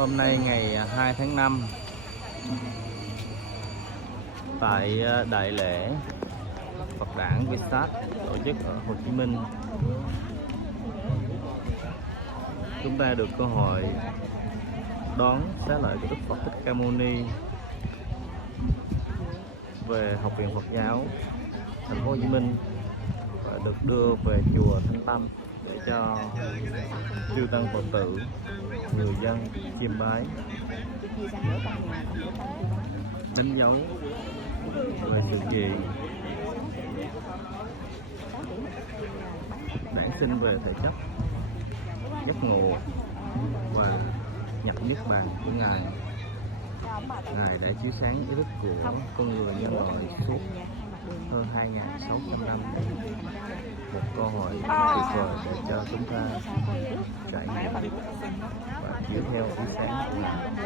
Hôm nay ngày 2 tháng 5 tại đại lễ Phật đản Vietchat tổ chức ở Hồ Chí Minh, chúng ta được cơ hội đón xá lợi của Đức Phật Thích Ca Mâu Ni về Học viện Phật giáo thành phố Hồ Chí Minh và được đưa về chùa Thanh Tâm để cho chư tăng Phật tử, người dân chiêm bái, đánh dấu về sự gì đản sinh về thể chất, giấc ngộ và nhập niết bàn của Ngài. Ngài đã chiếu sáng ý thức của con người nhân loại suốt hơn 2.600 năm. Một cơ hội tuyệt vời để cho chúng ta trải nghiệm và chiếu theo ánh sáng của Ngài.